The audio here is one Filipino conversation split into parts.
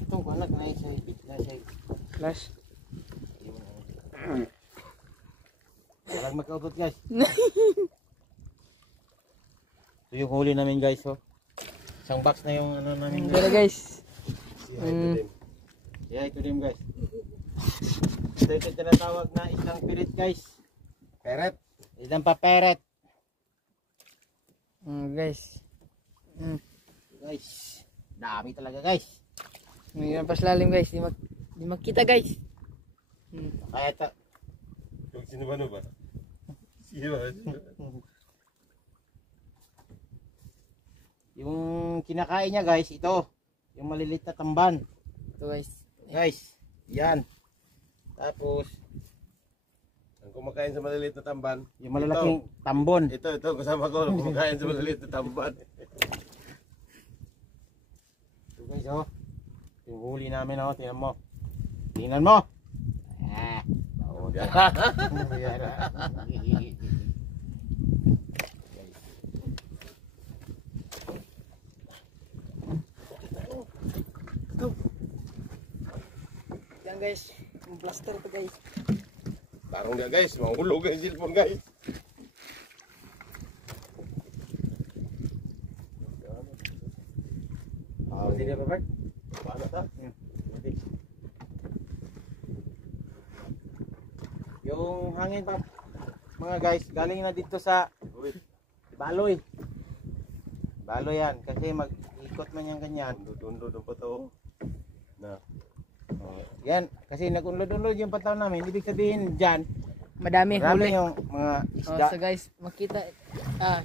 Ito, anak na isa. Flash. Walang magkautot guys. Ito yung huli namin guys. Oh. Isang box na yung ano namin. Pero guys. Yeah, ito din guys. Ito yung tinatawag na isang pirit guys. Peret. Isang paperet. Guys. Guys. Dami talaga guys. Mayroon pa lalim guys. Di makita guys. Kaya ito. Yung sino ba? Sino ba? Yung kinakain niya guys, ito. Yung maliliit na tamban. Ito guys. Guys, yan. Tapos, Ang kumakain sa maliliit na tamban. yung malalaking tambon. Ito, kasama ko. Kumakain sa maliliit na tamban. Ito guys, oh. Yung huli namin, oh. Tingnan mo. Tingnan mo. Ah. Yan guys. Yung plaster ito guys. Tarong dia guys. Mahulog ang cellphone guys. Sige pa, Bert. Paano ta? Yung hangin pa, mga guys, galing na dito sa Baloy. Baloy yan, kasi mag-ikot man yung ganyan. Tundod ang pato. Na. Yan, kasi nag-unlod-unlod yung pataw namin. Ibig sabihin dyan, Madami marami huli. yung mga isda. So guys, makita.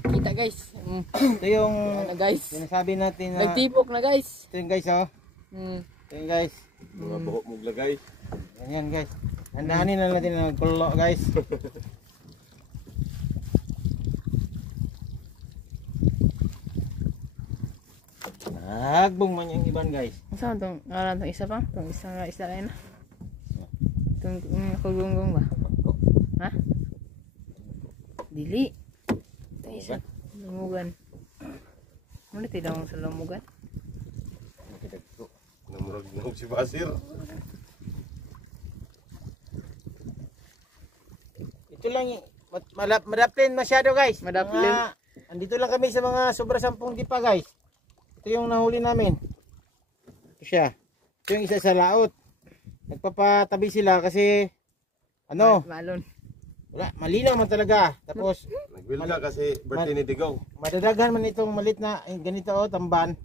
Kita guys. Ito yung Ano guys. sinasabi natin na, Nagtipok na guys. ito yung guys, oh. Ito yung guys. Mga buhok mugla guys. Yan guys. Handahanin na natin ang gulo guys. Nagbong man yung iban guys. Saan itong ngalan itong isa pa? Itong isang isda na yun. Itong kugunggong ba? Ha? Dili. Ito isa. Lumugan. Ano tidak mo sa lumugan? Namurag na si Basir. Ito lang madaplin masyado guys. Madaplin. Andito lang kami sa mga sobra 10 dipa guys. Ito yung nahuli namin. Ito siya. Ito yung isa sa laot. Nagpapatabi sila kasi ano, Malon. wala, malinaw man talaga. Tapos Nagwil ka kasi birthday ni Digong. madadaghan man itong malit na ganito oh, tamban.